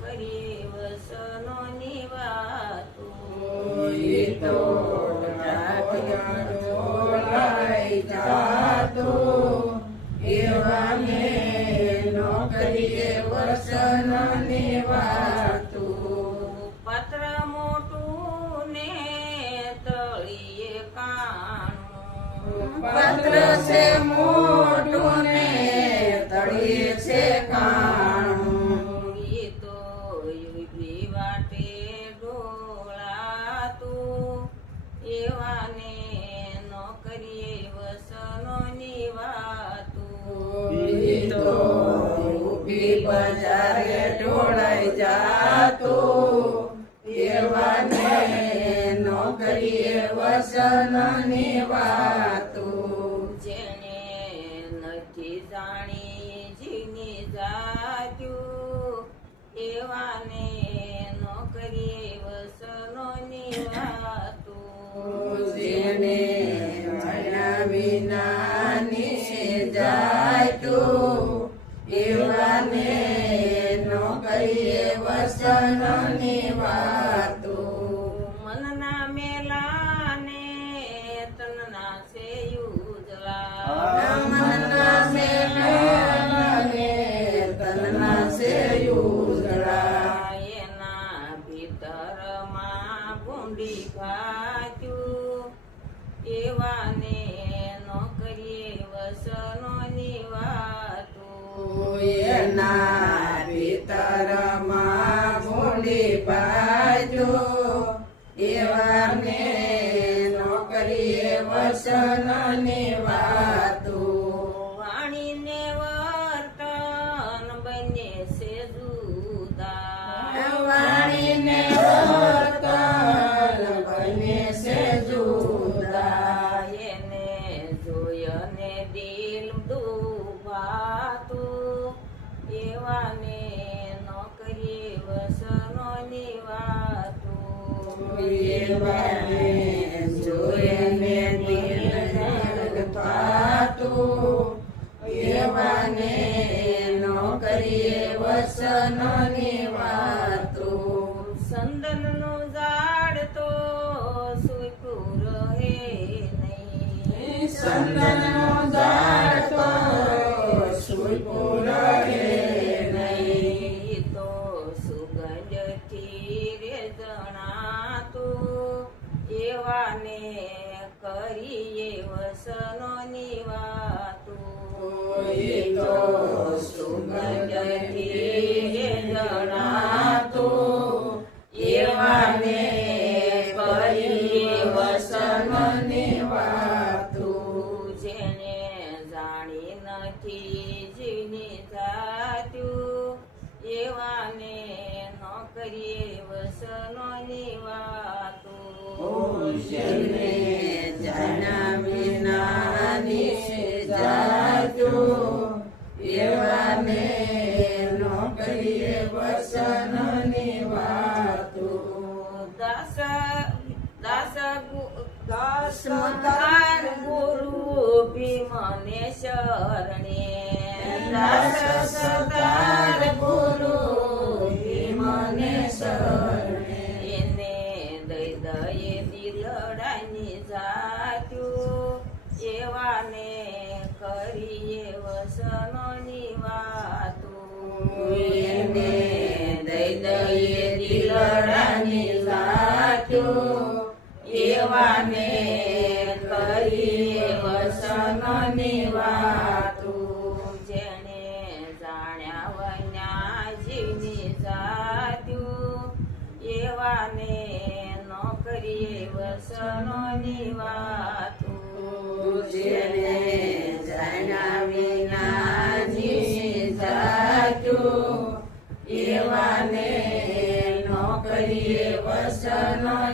કરીએ વસનોની વાતો તો ઢોળાઈ જાતું એવાને નો કરીએ વસનની વાતું પત્ર મોટું ને તળિયે કાણું પત્ર છે મોટું ને તળિયે છે કાણું એ તો યુવી વાટે ઢોળાતું એવાને નો કરીએ વસનોની વાતું તો ઊભી બજારે ઢોળાઈ જાતું એવાને નો કરીએ વસનની વાતું જેને નથી જાણી જીની જાત્યું એવાને નો કરીએ વસનોની વાતું જેને માયા વિનાની જાતું એવાને નો કરીએ વસનની વાતું મનના મેલાને તનના છે ઉજળા મનના મેલાને તનના છે ઉજળા એના ભીતરમાં ભૂંડી ભાત્યું એવાને નો કરીએ વસનોની વાતું એના ભીતરમાં ભૂંડી બાજુ એવાને નો કરીએ વસનની વાતું વાણીને વર્તન બંને છે જુદા વાણીને વર્તન બને છે જુદા એને જોયને દિલ દુભાતું એવાને નો કરીએ વસનોની વાતું એવાને જોઈને દિલ થાતું એવાને નો કરીએ વસનની વાતું સંદનનું ઝાડ તો સૂકું રહે નહીં સંદનનો ઝાડ તો સૂકું રહે નહીં તો સુગંધથી રે જણાતું એવાને કરીએ વસનોની વાતું તો સુગંધથી જણાતું એવાને કરીએ વસનની વાતું જેને જાણી નથી જીવની જાત્યું એવાને નો કરીએ વસનોની વાતું જેને જાણા વિનાની જાતું એવાને નો કરીએ વસનની વાતું દાસ દાસ ગુરુ ભીમને શરણે દાસ સતાર ગુરુ ભીમને શરણે એને દઈ દયે દિલડાની જાત્યું એવાને કરીએ વસનોની વાતું એને દઈ દઈએ દિલડાની જાત્યું એવાને કરીએ વસનની વાતું જેને જાણ્યા વન્યા જીવની જાત્યું એવાને નો કરીએ વસનોની વાતું જેને જાણ્યા વિનાની જાતું એવાને નો કરીએ વસનની